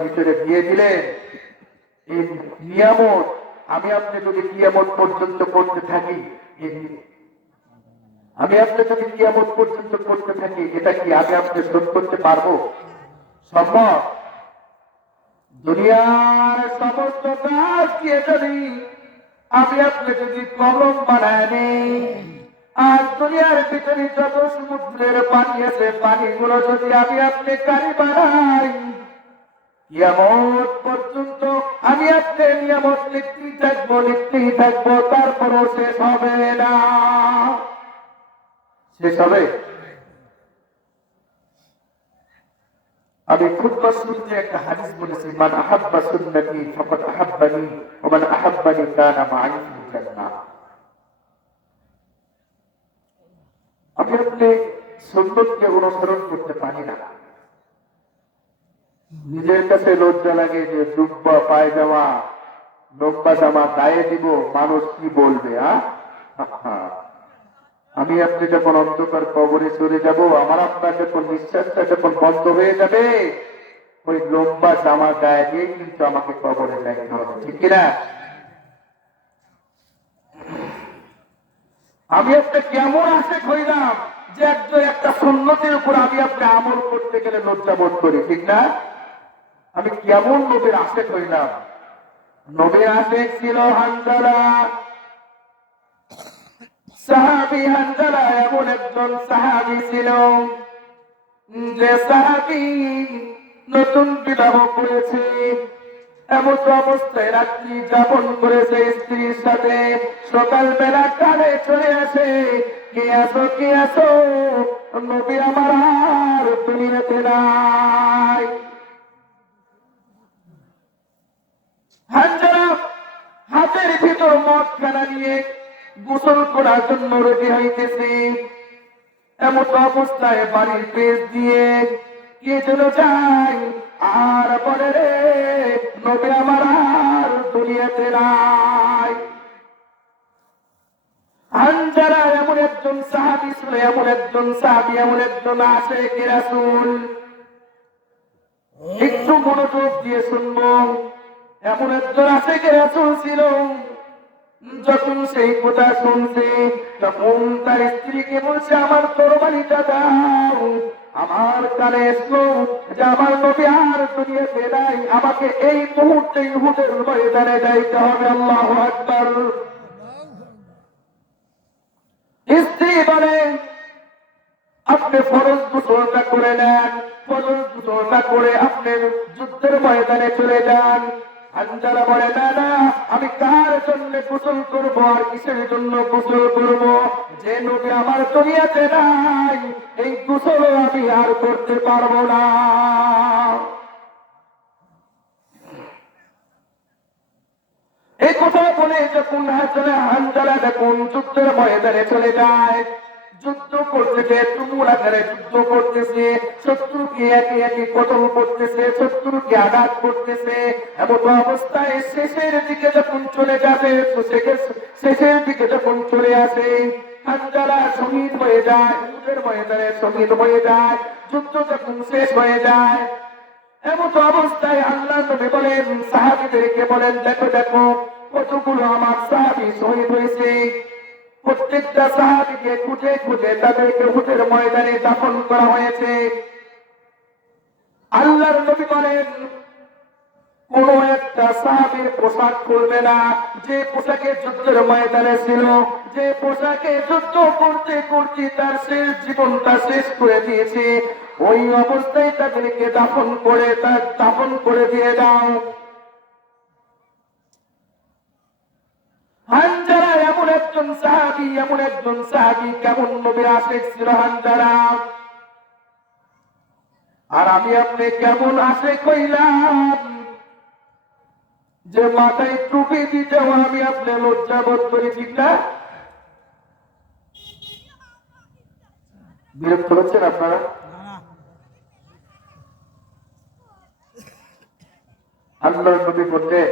ভিতরে দিয়ে দিলেন। এই নিয়ামত আমি আপনি যদি কিয়ামত পর্যন্ত করতে থাকি, আমি আপনি যদি কিয়ামত পর্যন্ত করতে থাকি, এটা কি আমি আপনি শোধ করতে পারবো? সম্ভব? দুনিয়ার সমস্ত কাজ দিয়ে যদি আমি আপনি যদি কলম বানায় নেই, আর দুনিয়ার ভিতরে যত সমুদ্রের পানি আছে, পানিগুলো যদি আমি আপনি কারি বানাই, কিয়ামত পর্যন্ত আমি আপনি নিয়ামত লিখতেই থাকবো, তারপরও শেষ হবে না। শেষ হবে? আমি খুতবা শুরুতে একটা হাদিস বলেছি, মান আহাব্বা সুন্নতি ফাকাদ আহাব্বানি ওয়া মান আহাব্বানি কানা মা'ই ফিল জান্নাহ। আমি আপনি সুন্নতকে অনুসরণ করতে পারি না। নিজের কাছে লজ্জা লাগে যে জুব্বা পায়জামা লম্বা জামা গায়ে দিব, মানুষ কি বলবে? আমি আপনি যখন অন্ধকার কবরে চলে যাব, আমার আপনার যখন নিঃশ্বাসটা যখন বন্ধ হয়ে যাবে, ওই লম্বা জামা গায়ে দিয়ে কিন্তু আমাকে কবরে যাইতে হবে, ঠিক কিনা? আমি আপনি কেমন আশেক হইলাম যে একজন একটা সুন্নতের উপর আমি আপনি আমল করতে গেলে লজ্জা বোধ করি, ঠিক না? আমি কেমন নবীর আশেক হইলাম। নবীর আশেক ছিল হানজালা সাহাবী। হানজালা এমন একজন সাহাবী ছিল যে সাহাবী নতুন বিবাহ করেছে, এমন অবস্থায় রাত্রি যাপন করেছে স্ত্রীর সাথে। সকালবেলা কানে চলে আসে, কে আসো কে আসো, নবী আমার আর দুনিয়াতে নাই। হানজালা হাতের ভিতর মদখানা নিয়ে গোসল করার জন্য রেডি হইতেছে। এমন অবস্থায় বাড়ির পেজ দিয়ে কে যেন যায় আর বলে, রে নবী আমার আর দুনিয়াতে নাই। হানজালা এমন একজন সাহাবী ছিল, এমন একজন সাহাবী, এমন একজন আশিক রাসূল। একটু মনোযোগ দিয়ে শুনবো। এমন একজন আশিক রাসূল ছিল, যখন সেই কথা শুনছে তখন তার স্ত্রীকে বলছে, আমার কোরবানিটা দাও। আমার কানে এসলো যে আমার নবী আর দুনিয়াতে নাই, আমাকে এই মুহূর্তে উহুদের ময়দানে যাইতে হবে। আল্লাহু আকবার। স্ত্রী বলে, আপনি ফরজ গোসলটা করে নেন, ফরজ গোসলটা করে আপনি যুদ্ধের ময়দানে চলে যান। হানজালা বলে, না না, আমি কার জন্য গোসল করব আর কিসের জন্য গোসল করব? যে নবী আমার দুনিয়াতে নাই, এই গোসল আমি আর করতে পারবো না। এই কথা বলে যখন হানজালা যখন যুদ্ধের ময়দানে চলে যায়, যুদ্ধ করতেছে, তুমুল আকারে যুদ্ধ করতেছে, শত্রুকে একে একে কতল করতেছে, শত্রুকে আঘাত করতেছে। এমন অবস্থায় শেষের দিকে যখন চলে যাবে, শেষের দিকে যখন চলে আসে, হানজালা শহীদ হয়ে যায়, যুদ্ধের ময়দানে শহীদ হয়ে যায়। যুদ্ধ যখন শেষ হয়ে যায়, এমন অবস্থায় আল্লাহ নবী বলেন, সাহাবীদেরকে বলেন, দেখো দেখো কতগুলো আমার সাহাবী শহীদ হয়েছে। প্রত্যেকটা সাহাবীকে খুঁজে খুঁজে তাদেরকে উহুদের ময়দানে দাফন করা হয়েছে। আল্লাহর নবী বলেন, কোন একটা সাহাবীর পোশাক খুলবে না যে পোশাকে যুদ্ধের ময়দানে ছিল, যে পোশাকে যুদ্ধ করতে করতে তার শেষ জীবনটা শেষ করে দিয়েছে, ওই অবস্থায় তাদেরকে দাফন করে দিয়ে দাও। হানজালা এমন একজন সাহাবী, এমন একজন সাহাবী, কেমন নবীর আশিক ছিল হানজালা। আর আমি আপনি কেমন আশিক হইলাম যে মাথায় টুপি দিতেও আমি আপনি লজ্জা বোধ করি, ঠিক না? বিরক্ত হচ্ছেন আপনারা? আল্লাহর নবী বললেন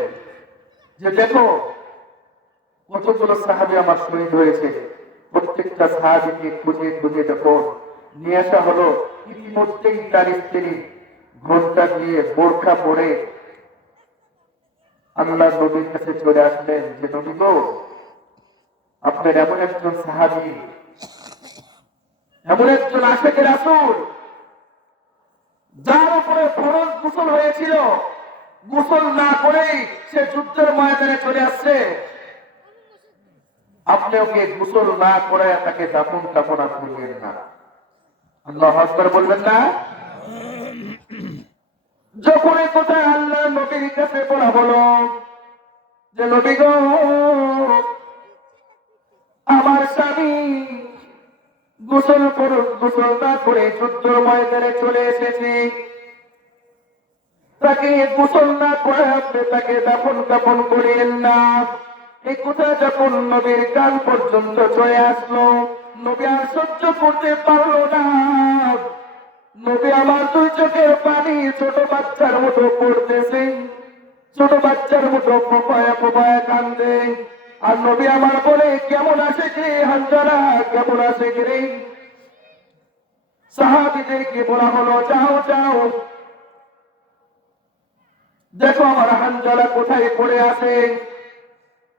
যে দেখো কতগুলো সাহাবী আমার শহীদ হয়েছে। প্রত্যেকটা সাহাবীকে খুঁজে খুঁজে যখন নিয়ে আসা হলো, ইতিমধ্যেই তার স্ত্রী ঘোমটা দিয়ে বোরখা পরে আল্লাহ নবীর কাছে চলে আসলেন যে নবী গো, আপনার এমন একজন সাহাবী, এমন একজন আশিকে রাসূল যার উপরে ফরজ গোসল হয়েছিল, গোসল না করেই সে যুদ্ধের ময়দানে চলে আসছে, আপনি ওকে গোসল না করে তাকে দাফন কাফন করবেন না। আল্লাহু আকবার বলবেন না? যখন এই কথা আল্লাহ নবীর কাছে বলা হলো যে নবী গো, আমার স্বামী গোসল না করে যুদ্ধের ময়দানে চলে এসেছে, তাকে গোসল না করে আপনি তাকে দাফন কাফন করিলেন না। এই কথা যখন নবীর কান পর্যন্ত চলে আসলো, নবী আর সহ্য করতে পারলো না। নবী আমার দুই চোখের পানি ছোট বাচ্চার মতো পড়তেছে, ছোট বাচ্চার মতো ফোপায়া ফোপায়া কান্দে। আর নবী আমার বলে, কেমন আসে রে হানজালা, কেমন আসে রে? সাহাবীদেরকে বলা হলো, যাও যাও দেখো আমার হানজালা কোথায় পড়ে আছে।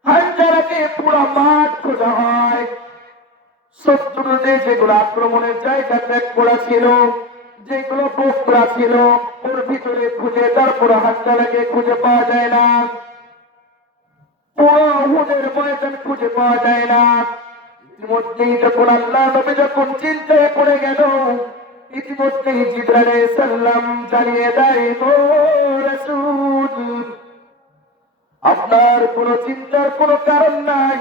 হানজালাকে পুরো মাঠ খোঁজা হয়, শত্রুদের যেগুলো আক্রমণের জায়গা ত্যাগ করা ছিল, যেগুলো বোকরা ছিল, ওর ভিতরে খুঁজে তারপর হানজালাকে খুঁজে পাওয়া যায় না। পুরো উহুদের ময়দান খুঁজে পাওয়া যায় না। ইতিমধ্যেই যখন আল্লাহ নবী যখন চিন্তায় পড়ে গেল, ইতিমধ্যেই জিবরাইল আলাইহিস সালাম জানিয়ে দেয়, ও রাসূল, আপনার কোনো চিন্তার কোনো কারণ নাই।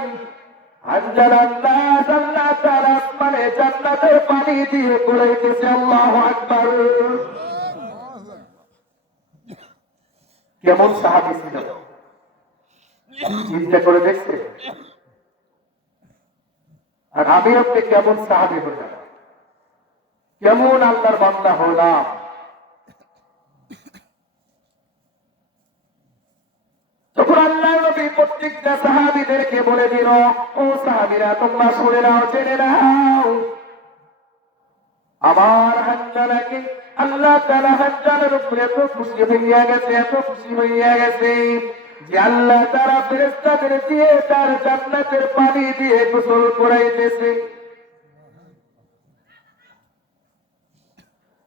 হানজালা আল্লাহ তাআলা আসমানে জান্নাতের পানি দিয়ে করাইতেছে। আল্লাহু আকবার। কেমন সাহাবী ছিল, চিন্তা করে দেখছে? আর আমি আপনি কেমন সাহাবী হলাম, কেমন আল্লাহর বান্দা হলাম? তখন আল্লাহ নবী প্রত্যেকটা সাহাবীদেরকে বলে দিল, ও সাহাবীরা, তোমরা শুনে নাও, জেনে নাও, আমার হানজালাকে আল্লাহ তাআলা হানজালার উপরে এত খুশি হইয়া গেছে, এত খুশি হইয়া গেছে যে আল্লাহ তাআলা ফেরেশতাদের দিয়ে তার জান্নাতের পানি দিয়ে গোসল করাইতেছে।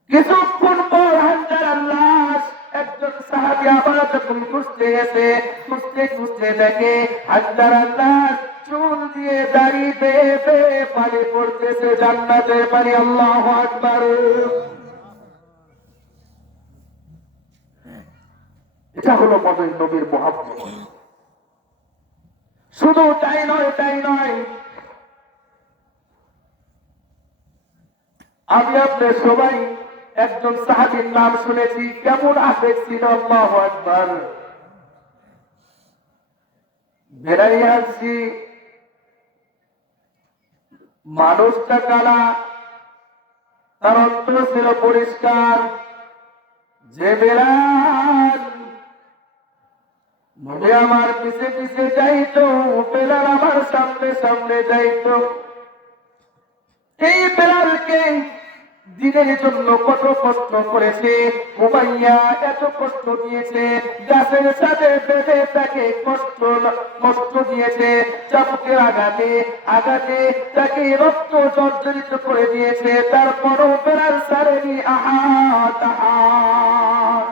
কিছুক্ষণ পর হানজালার লাশ একজন সাহাবী আবার যখন খুঁজতে গেছে, খুঁজতে খুঁজতে দেখে হানজালার লাশ চুল দিয়ে দাড়ি বেয়ে বেয়ে পানি পড়তেছে, জান্নাতের পানি। আল্লাহু আকবার। এটা হলো মদন নবীর মহব্বত। শুধু তাই নয়, তাই নয়, আমি আপনি সবাই একজন সাহাবীর নাম শুনেছি, কেমন আবেগ ছিল। আল্লাহু আকবার। বেড়াই আসছি, মানুষটা কালা, তার অন্তর ছিল পরিষ্কার। যে বেলাল নবী আমার পিছে পিছে যাইতো, বেলাল আমার সামনে সামনে যাইতো। এই বেলালকে দিনের জন্য কত কষ্ট করেছে উমাইয়া, এত কষ্ট দিয়েছে, গাছের সাথে বেঁধে তাকে কষ্ট দিয়েছে, চাবুকের আঘাতে আঘাতে তাকে রক্ত জর্জরিত করে দিয়েছে। তারপরও বেলাল ছাড়েনি। আহাত আহাত।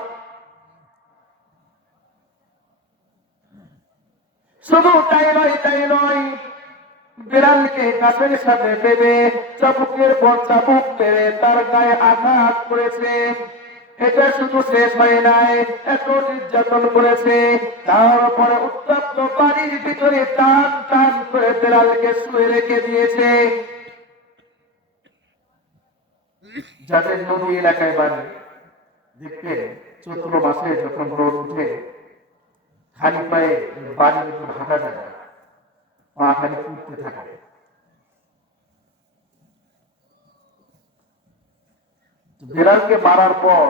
শুধু তাই নয়, তাই নয়, বিড়ালকে গাছের সাথে বেঁধে চাবুকের পর চাবুক মেরে তার গায়ে আঘাত করেছে। এটা শুধু শেষ হয় নাই, এত নির্যাতন করেছে, তারপরে উত্তপ্ত পানির ভিতরে টান টান করে বিড়ালকে শুয়ে রেখে দিয়েছে। যাদের নদী এলাকায় বাড়ি, দেখবে চৈত্র মাসে যখন রোদ উঠে, খালি পায়ে বাড়ির উপর হাঁটা যায়, পা খালি ফুটতে থাকে। বিড়ালকে মারার পর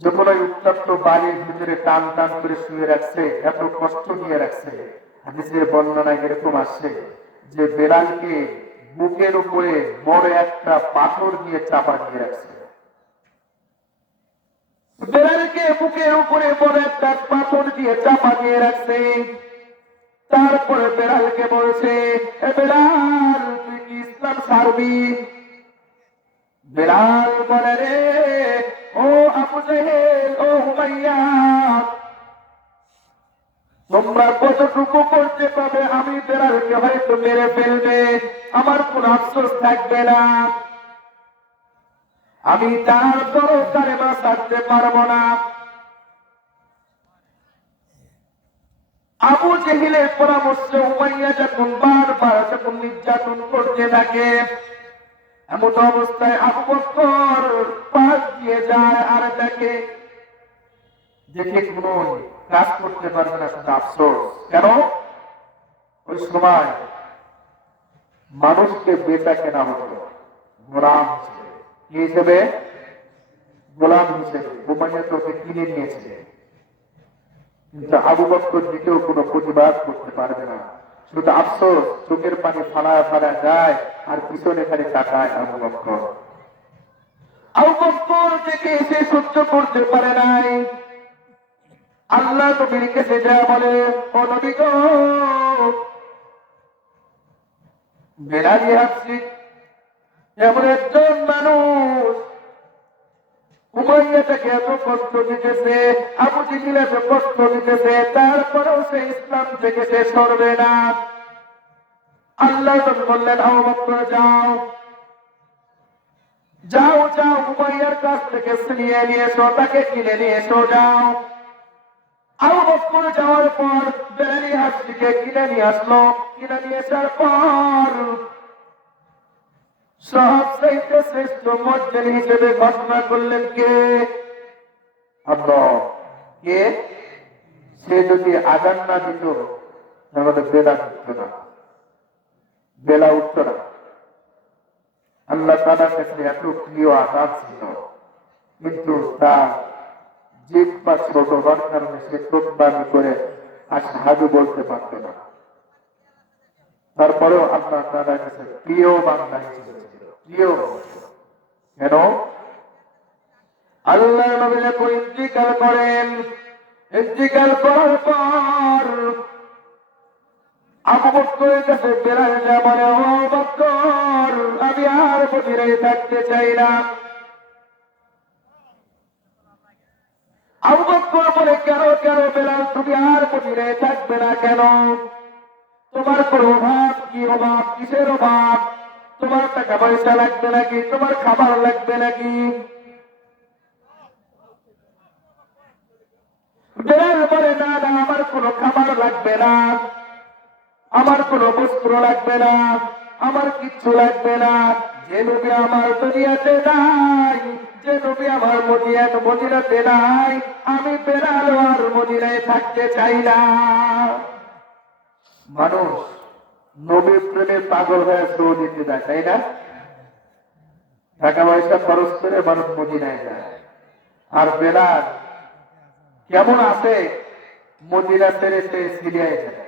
যখন ওই উত্তপ্ত বাড়ির ভিতরে টান টান করে শুয়ে রাখছে, এত কষ্ট দিয়ে রাখছে, হাদিসের বর্ণনায় এরকম আসছে যে বিড়ালকে বুকের উপরে বড় একটা পাথর দিয়ে চাপা দিয়ে রাখছে। বেলালকে বুকের উপরে বড় একটা পাথর দিয়ে চাপা দিয়ে রাখছে। তারপরে বেলালকে বলছে, এ বেলাল, তুই কি ইসলাম ছাড়বি? বেলাল বলে, রে ও আবু জেহেল, ও হুমাইয়া, তোমরা কতটুকু করতে পারবে? আমি বেলালকে হয়তো মেরে ফেলবে, আমার কোন আফসোস থাকবে না, আমি তারপরও কালেমা ছাড়তে পারবো না। আবু জেহেলের পরামর্শে উমাইয়া যখন বারবার যখন নির্যাতন করতে থাকে, এমন অবস্থায় আবু বকর পাশ দিয়ে যায় আর দেখে কোনো কাজ করতে পারবে না, শুধু আফসোস। কেন? ওই সময় মানুষকে বেচা কেনা হতো গোলাম হিসেবে। কি হিসেবে? গোলাম হিসেবে। উমাইয়া তোকে কিনে নিয়েছে, কিন্তু আবু বকর দ্বিতীয় কোনো প্রতিবাদ করতে পারবে না, শুধু আফসোস, চোখের পানি ফালা ফালা যায় আর পিছনে খালি তাকায় আবু বকর। আবু বকর থেকে এসে সহ্য করতে পারে নাই, আল্লাহ নবীর কাছে যা বলে, ও নবী গো, বেলালি হাসি এমন একজন মানুষ উমাইয়াটাকে এত কষ্ট দিতেছে, আবু জেহেল এত কষ্ট দিতেছে, তারপরেও সে ইসলাম থেকে সে সরবে না। আল্লাহ নবী বললেন, আবু বকর যাও যাও যাও, উমাইয়ার কাছ থেকে ছিনিয়ে নিয়ে এসো, তাকে কিনে নিয়ে এসো, যাও। আবু বকর যাওয়ার পর বেলালি হাসিকে কিনে নিয়ে আসলো। কিনে নিয়ে আসার পর সবচাইতে শ্রেষ্ঠ মজ্জেল হিসেবে ঘোষণা করলেন কে? আল্লাহ। কে? সে যদি আযান না দিত তাহলে বেলা উঠত না, বেলা উঠত না। আল্লাহ তাআলার কাছে এত প্রিয় আযান ছিল, কিন্তু তার জিহ্বা ছোট হওয়ার কারণে সে কোরবানি করে আশহাদু বলতে পারত না। তারপরেও আল্লাহ তাআলার কাছে প্রিয় বান্দা হিসেবে ছিল, প্রিয়। কেন? আল্লাহ নবী যখন ইন্তিকাল করেন, ইন্তিকাল করার পর আবু বকরের কাছে বেলাল যা বলে, ও বকর, আমি আর মদিনায় থাকতে চাই না। আবু বকর বলে, কেন কেন বেলাল, তুমি আর মদিনায় থাকবে না কেন? তোমার কোনো অভাব? কি অভাব? কিসের অভাব? তোমার টাকা পয়সা লাগবে নাকি? তোমার খাবার লাগবে নাকি? বেলাল বলে, না না, আমার কোনো খাবার লাগবে না, আমার কোনো বস্ত্র লাগবে না, আমার কিচ্ছু লাগবে না। যে নবী আমার দুনিয়াতে নাই, যে নবী আমার মদিনাতে নাই, আমি বেলাল আর মদিনায় থাকতে চাই না। মানুষ নবীর প্রেমে পাগল হয়ে সৌদিতে যায়, তাই না? টাকা পয়সা খরচ করে মানুষ মদিনায় যায়। আর বেলাল কেমন আছে? মদিনা ছেড়ে সে সিরিয়ায় যায়।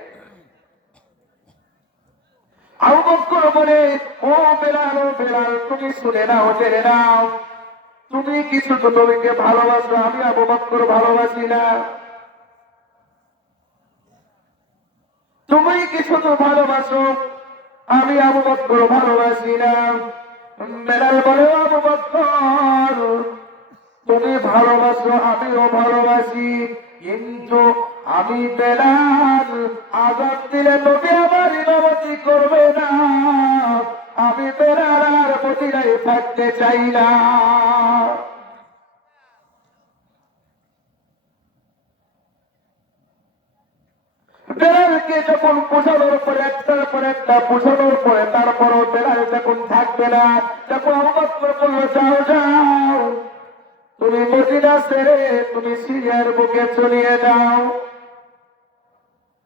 আবু বকর বলে, ও বেলাল, ও বেলাল, তুমি শুনে নাও, জেনে নাও, তুমি কিছু তো নবীকে ভালোবাসো, আমি আবু বকর ভালোবাসি না। তুমি কিছু তো ভালোবাসো, আমি আবু বকর ভালোবাসি না। বেলাল বলে, আবু বকর, তুমি ভালোবাসো, আমিও ভালোবাসি, কিন্তু আমি বেলাল আযান দিলে নবী আমার ইমামতি করবে না, আমি বেলাল আর মদিনায় থাকতে চাই না। বেলালকে যখন বোঝানোর পরে, একটার পর একটা বোঝানোর পরে, তারপরও বেলাল যখন থাকবে না, তখন আবু বকর বলল, যাও যাও, তুমি মদিনা ছেড়ে তুমি সিরিয়ার বুকে চলে যাও।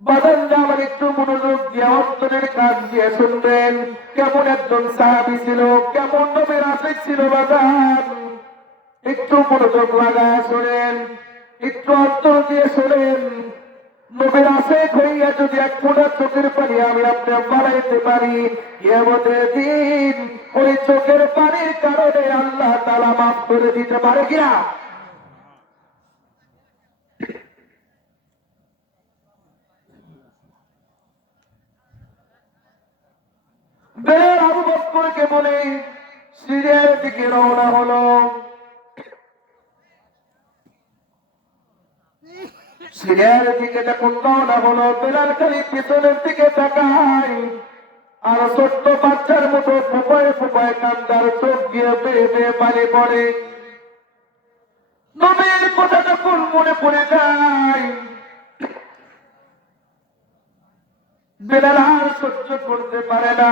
বাদান আমার একটু মনোযোগ দিয়ে অন্তরের কাজ দিয়ে শুনবেন, কেমন একজন সাহাবী ছিল, কেমন নবীর আশিক ছিল। বাদান একটু মনোযোগ লাগায় শোনেন, একটু অন্তর দিয়ে শোনেন। নবীর আশিক হইয়া যদি এক ফোঁটা চোখের পানি আমি আপনি বাড়াইতে পারি, কিয়ামতের দিন ওই চোখের পানির কারণে আল্লাহ তাআলা মাফ করে দিতে পারে কিনা? বেলাল আবু বকরকে বলে সিরিয়ার দিকে রওনা হলো। সিরিয়ার দিকে যখন রওনা হলো, বেলাল খালি পিছনের দিকে তাকায় আর ছোট্ট বাচ্চার মতো ফুপায় ফুপায় কান্দার চোখ দিয়ে বেয়ে বেয়ে পানি পড়ে। নবীর কথা যখন মনে পড়ে যায়, বেলাল আর সহ্য করতে পারে না।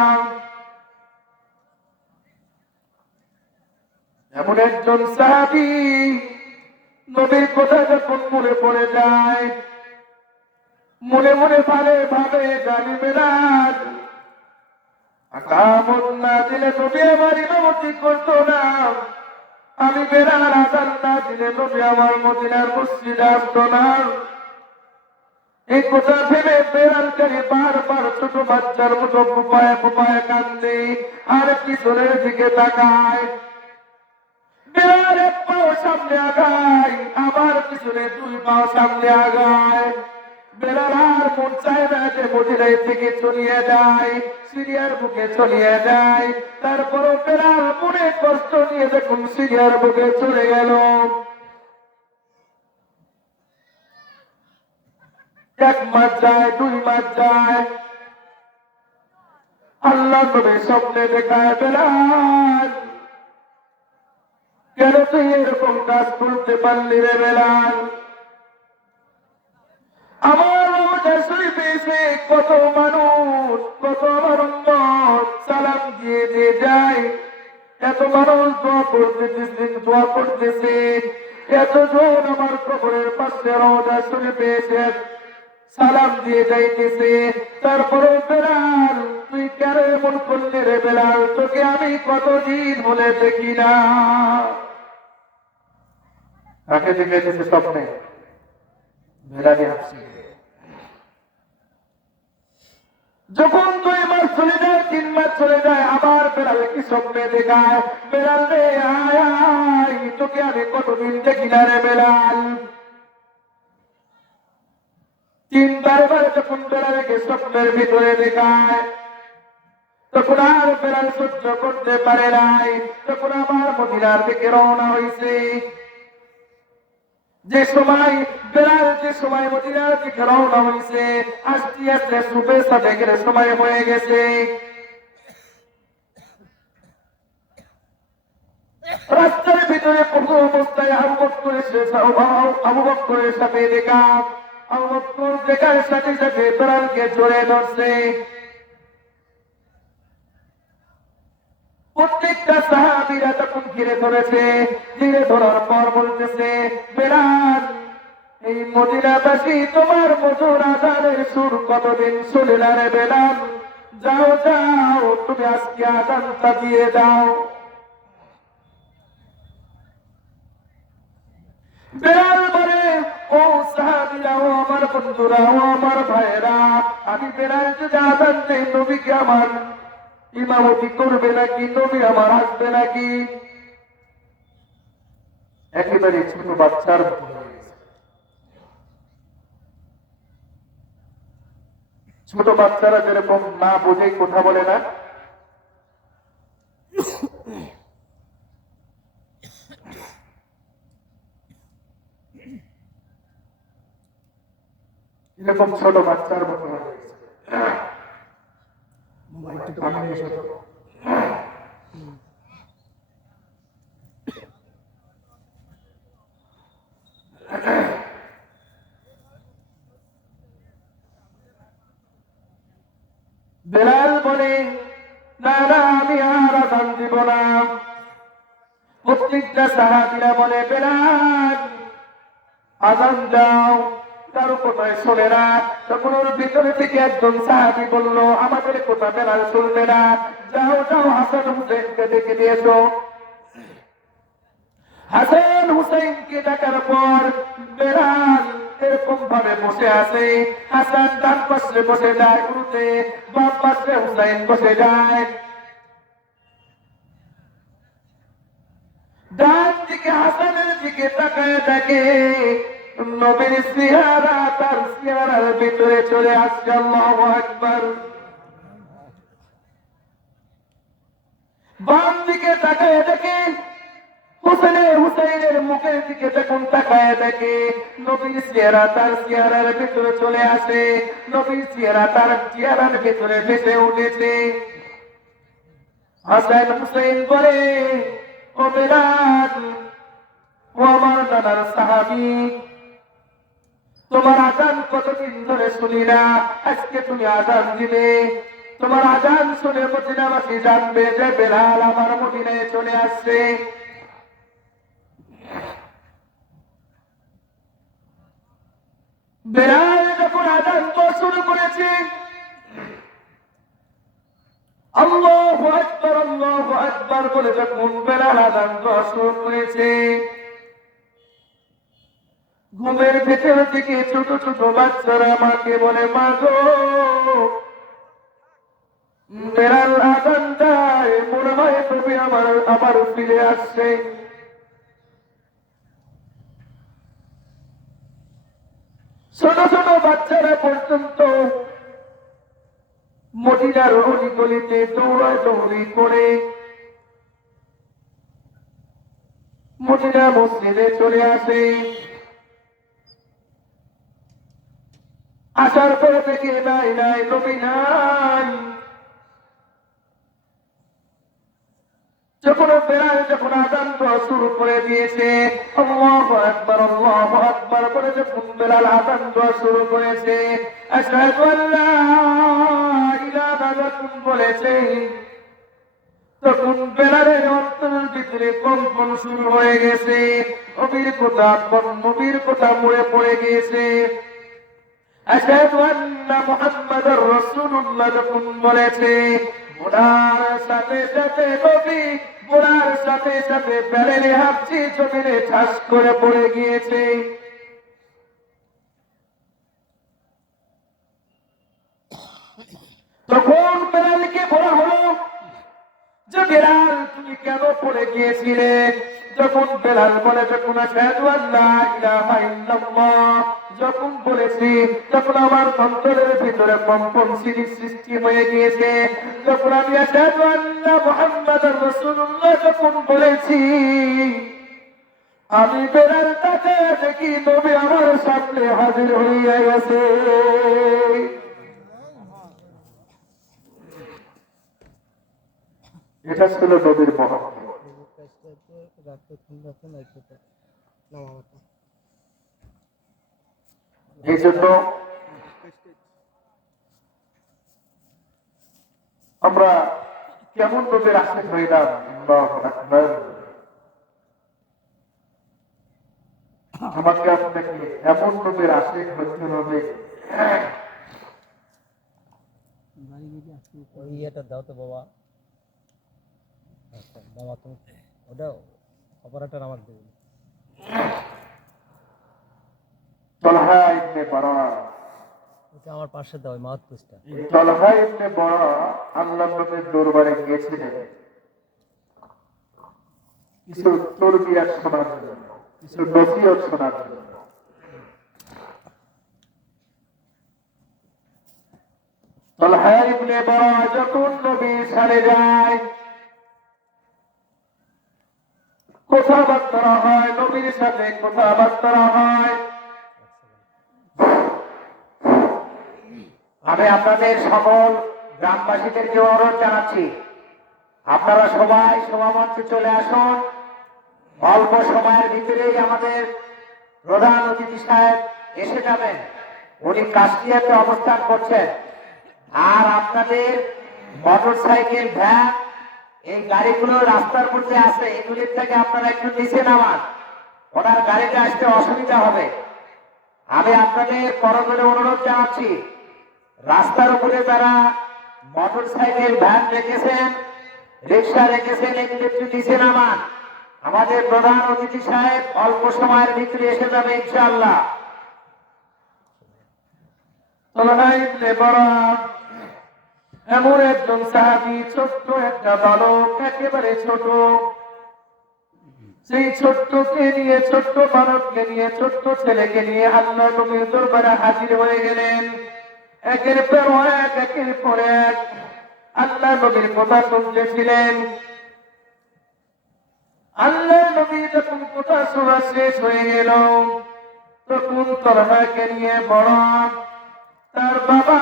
এমন একজন সাহাবী, নবীর কথা যখন মনে পড়ে যায়, মনে মনে ভাবে জানি বেলাল আকামত না দিলে নবী আমার ইমামতি করতো না, আমি বেলাল আযান না দিলে নবী আমার মদিনার মসজিদে আসতো না। এই কথা ভেবে বেলাল খালি বারবার ছোট বাচ্চার মতো ফুপায় ফুপায় কান্দে আর পিছনের দিকে তাকায়। বেলাল এক পাও সামনে আগায়, আবার পিছনে দুই পাও সামনে আগায়। বেলাল আর মন চায় না যে মদিনায় থেকে চলিয়ে যায়, সিরিয়ার বুকে চলিয়ে যায়। তারপরও বেলাল মনে কষ্ট নিয়ে যখন সিরিয়ার বুকে চলে গেল, এক মাস যায়, 2 মাস যায়, আল্লাহ নবী স্বপ্নে দেখায় বেলাল কেন তুই এরকম কাজ করতে পারলি রে বেলাল? আমার রোজা শরীফে এসে কত মানুষ, কত আমার উম্মত সালাম দিয়ে দিয়ে যায়, এত মানুষ দোয়া করতেছে, এতজন আমার কবরের পাশে রোজা শরীফে এসে সালাম দিয়ে যাইতেছে, তারপরে বেলাল তুই কেন এমন করলি রে বেলাল? তোকে আমি কতদিন বলে দেখি না। তাকে দেখেছে স্বপ্নে, বেলালই হাসছে। যখন 2 মাস চলে যায়, 3 মাস চলে যায়, আবার বেলাল কি স্বপ্নে দেখায়, বেলাল রে আয় আয়, তোকে আমি কতদিন দেখি না রে বেলাল। 3 বার যখন বেলালকে স্বপ্নের ভিতরে দেখায়, তখন আর বেলাল সহ্য করতে পারে নাই, তখন আবার মদিনার দিকে রওনা হয়েছে। যে সময় বেলাল মদিনার দিকে রওনা হয়েছে, আস্তে আস্তে সুবে সাদেকের সময় হয়ে গেছে। রাস্তার ভিতরে পড়ু অবস্থায় আবু বকরের সাথে দেখা, আবু বকর দেখার সাথে সাথে বেলালকে জড়িয়ে ধরছে। প্রত্যেকটা সাহাবীরা তখন ঘিরে ধরেছে, ঘিরে ধরার পর বলতেছে, বেলাল এই মদিনাবাসী তোমার মধুর আযানের সুর কতদিন শুনে না রে বেলাল, যাও যাও তুমি আজকে আযানটা দিয়ে দাও। বেলাল বলে, ও সাহাবীরা, ও আমার বন্ধুরা, ও আমার ভাইয়েরা, আমি বেলাল যদি আযান দেই নবীকে আমার ইমামতি করবে নাকি? নবী আমার আসবে নাকি? একেবারে ছোট বাচ্চার ছোট বাচ্চারা যেরকম না বোঝে কথা বলে না, এরকম ছোট বাচ্চার মতো হয়ে গেছে। বেলাল বলে, না না আমি আর আযান দিব না। প্রত্যেকটা সাহাবীরা বলে, বেলাল আযান দাও, কারো কোথায় শোনে না। তখন ওর ভিতরে থেকে একজন সাহাবী বলল, আমাদের কথা বেলাল শুনবে না, যাও যাও হাসান হুসাইনকে ডেকে দিয়েছো। হাসান হুসাইনকে ডাকার পর বেলাল এরকম ভাবে বসে আছে, হাসান ডান পাশে বসে যায় উঠে, বাম পাশে হুসাইন বসে যায়। ডান দিকে হাসানের দিকে তাকায় দেখে নবীর চেহারা তার চেহারার ভিতরে চলে আসছে। আল্লাহু আকবার। বাম দিকে তাকায় দেখে হুসাইনের মুখের দিকে যখন তাকায় দেখে নবীর চেহারা তার চেহারার ভেতরে চলে আসে, নবীর চেহারা তার চেহারার ভেতরে ভেসে উঠেছে। হাসান হুসাইন বলে, ও বেলাল, ও আমার নানার সাহাবী, তোমার আজান কতদিন ধরে শুনি না, আজকে তুমি আজান দিলে। তোমার আজান শুনে মদিনাবাসী জানবে যে বেলাল আমার মদিনায় চলে আসছে। বেলাল যখন আজান দেওয়া শুরু করেছে, আল্লাহু আকবার বলে যখন বেলাল আজান দেওয়া শুরু করেছে, ঘুমের ভেতর থেকে ছোট ছোট বাচ্চারা মাকে বলে, মা গো, বেলাল আজান দেয়, মনে হয় তুমি আবার ফিরে আসছে। ছোট ছোট বাচ্চারা পর্যন্ত মদিনার অলিগলিতে দৌড়াদৌড়ি করে মদিনা মসজিদে চলে আসে। আসার পরে থেকে নাই নাই, নবী নাই। যখন বেলাল যখন আযান দেওয়া শুরু করে দিয়েছে, আল্লাহু আকবার বলে যখন বেলাল আযান দেওয়া শুরু করেছে, আশহাদু আল্লা ইলাহা ইল্লাল্লাহ বলেছে, তখন বেলালের অন্তরের ভিতরে কম্পন শুরু হয়ে গেছে। নবীর কথা মনে পড়ে গিয়েছে। আশহাদু আন্না মুহাম্মাদুর রাসূলুল্লাহ যখন বলেছে, বলার সাথে সাথে নবী, বলার সাথে সাথে বেলালের হাতটি জমিনে ঠাস করে পড়ে গিয়েছে। তখন বেলালকে বলা হলো যে, বেলাল তুমি কেন পড়ে গিয়েছিলে? যখন বেলাল বলে, যখন আশহাদু আল্লা ইলাহা ইল্লাল্লাহ যখন বলেছি, তখন আমার অন্তরের ভিতরে কম্পন সৃষ্টি হয়ে গিয়েছে। যখন আমি আশহাদু আন্না মুহাম্মাদুর রাসূলুল্লাহ যখন বলেছি, আমি বেলাল তাকায় দেখি নবী আমার সামনে হাজির হইয়া গেছে। এটা ছিল নবীর মহত্ব। এই জন্য আমরা কেমন নবীর আশিক হইলাম। আল্লাহু আকবার। আমাকে আপনাকে এমন নবীর আশিক হইতে হবে। ইয়েটা দাও তো বাবা। আচ্ছা বাবা, তুমি ওটা অপারেটর আমার দেবে। তলহা ইবনে বারা, ওটা আমার পাশে দাও, ওই মাহাত্মুসটা। তলহা ইবনে বারা আল্লাহর নবীর দরবারে গিয়েছিলেন কিছু তরবিয়ত শোনার জন্য, কিছু নসিহত শোনার জন্য। তলহা ইবনে বারা যখন নবীর সাথে যায়, কথাবার্তা হয়, নবীর সাথে কথাবার্তা হয়। আমি আপনাদের সকল গ্রামবাসীদেরকে অনুরোধ জানাচ্ছি, আপনারা সবাই সভামঞ্চে চলে আসুন। অল্প সময়ের ভিতরেই আমাদের প্রধান অতিথি সাহেব এসে যাবেন। উনি কাশিয়াতে অবস্থান করছেন। আর আপনাদের মোটরসাইকেল, ভ্যান, এই গাড়িগুলো রাস্তার মধ্যে আছে, এগুলির থেকে আপনারা একটু নিচে নামান, ওনার গাড়িতে আসতে অসুবিধা হবে। আমি আপনাদের করজোড়ে অনুরোধ জানাচ্ছি, রাস্তার উপরে যারা মোটরসাইকেল, ভ্যান রেখেছেন, রিক্সা রেখেছেন, এগুলি একটু নিচে নামান। আমাদের প্রধান অতিথি সাহেব অল্প সময়ের ভিতরে এসে যাবে ইনশাআল্লাহ। তলহা ইবনে বারা এমন একজন সাহাবী, ছোট্ট একটা বালক, একেবারে ছোট। সেই ছোট্টকে নিয়ে, ছোট্ট বালককে নিয়ে, ছোট্ট ছেলেকে নিয়ে আল্লাহর নবীর দরবারে হাজির হয়ে গেলেন। একের পর এক, একের পর এক আল্লাহর নবীর কথা শুনতেছিলেন। আল্লাহ নবী যখন কোথা সূরা শেষ হয়ে গেল তখন তলহাকে নিয়ে বড় তার বাবা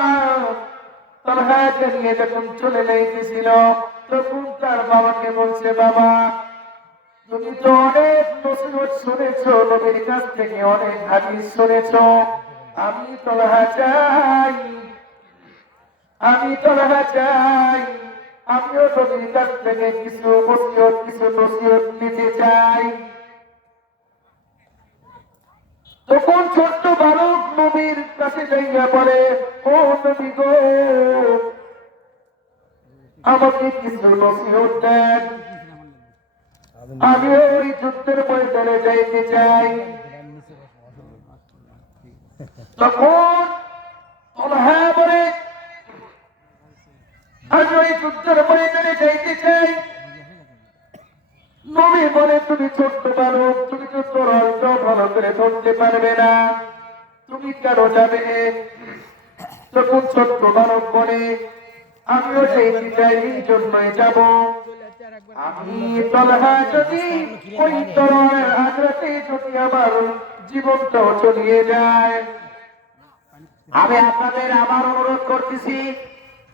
তলহাকে নিয়ে যখন চলে যাইতেছিল তখন তার বাবাকে বলছে, বাবা তুমি তো অনেক নসিহত শুনেছো, নবীর কাছ থেকে অনেক হাদিস শুনেছো, আমি তলহা চাই, আমি তলহা চাই, আমিও নবীর কাছ থেকে কিছু ওসিয়ত কিছু নসিহত নিতে চাই। তখন ছোট্ট বালক নবীর কাছে যাইয়া বলে, ও নবী গো, আমাকে কিছু নসিহত দেন, আমি ওই যুদ্ধের ময়দানে যাইতে চাই। তখন তলহা বলে, আমি ওই যুদ্ধের ময়দানে যাইতে চাই। নবী বলে, তুমি ছোট্ট বালক, তুমি তো তরলটাও ভালো করে ধরতে পারবে না, তুমি কেন যাবে? তখন ছোট্ট বালক বলে, আমিও যাইতে চাই, এই জন্যই যাব। আমি তলহা যদি ওই তরলের আঘাতে যদি আমার জীবনটাও চলিয়ে যায়, আমি আপনাদের আবার অনুরোধ করতেছি,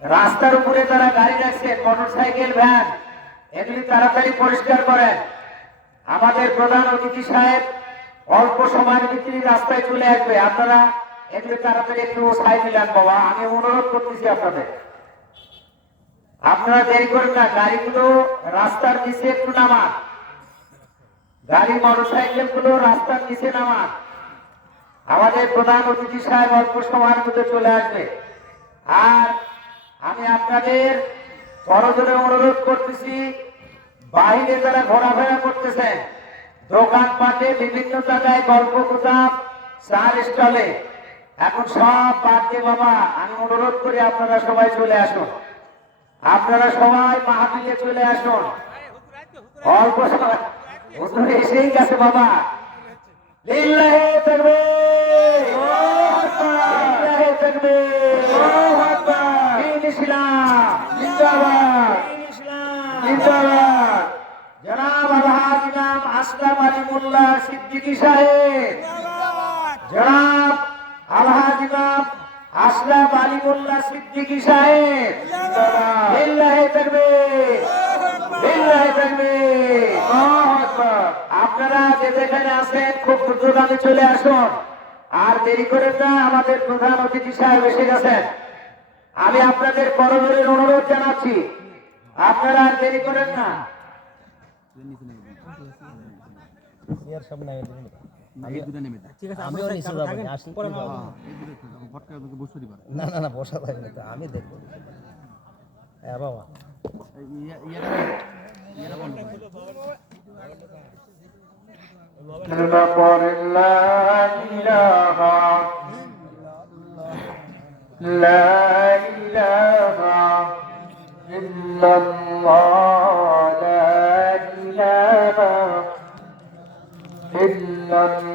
রাস্তার উপরে যারা গাড়ি রাখছে, মোটরসাইকেল, ভ্যান, এগুলি তাড়াতাড়ি পরিষ্কার করেন। আমাদের প্রধান অতিথি সাহেব অল্প সময়ের ভিতরে রাস্তায় চলে আসবে, আপনারা এগুলি তাড়াতাড়ি একটু সাইড মিলান। বাবা, আমি অনুরোধ করতেছি আপনাদের, আপনারা দেরি করেন না, গাড়িগুলো রাস্তার নিচে একটু নামান, গাড়ি মোটরসাইকেল গুলো রাস্তার নিচে নামান। আমাদের প্রধান অতিথি সাহেব অল্প সময়ের মধ্যে চলে আসবে। আর আমি আপনাদের করজোরে অনুরোধ করতেছি, বাইরে যারা ঘোরাফেরা করতেছেন, দোকানপাটে বিভিন্ন জায়গায় গল্প গুজব, চার স্টলে, এখন সব বাদ দিয়ে বাবা, আমি অনুরোধ করি আপনারা সবাই চলে আসুন, আপনারা সবাই মাহফিলে চলে আসুন। অল্প সময় হুজুর এসেই গেছে বাবা। লিল্লাহি তাকবীর, লিল্লাহি তাকবীর, আল্লাহু আকবার, দ্বীন ইসলাম জিন্দাবাদ, দ্বীন ইসলাম জিন্দাবাদ। জনাব আলহাজ ইমাম আসলাম আলী মোল্লা সিদ্দিকী সাহেব, জনাব আলহাজ ইমাম আসলাম আলী মোল্লা সিদ্দিকী সাহেব, লিল্লাহি তাকবীর, লিল্লাহি তাকবীর, আল্লাহু আকবার। আপনারা যে যেখানে আছেন খুব দ্রুতগামী চলে আসুন, আর দেরি করেন না, আমাদের প্রধান অতিথি সাহেব এসে গেছেন। আমি আপনাদের করজোরে অনুরোধ জানাচ্ছি, আপনারা আর দেরি করেন না। আমিও নিচে যাবো, আসি না না না, বসা যাবে না, আমি দেখবো। হ্যাঁ বাবা, لا إله إلا الله, لا إله إلا الله।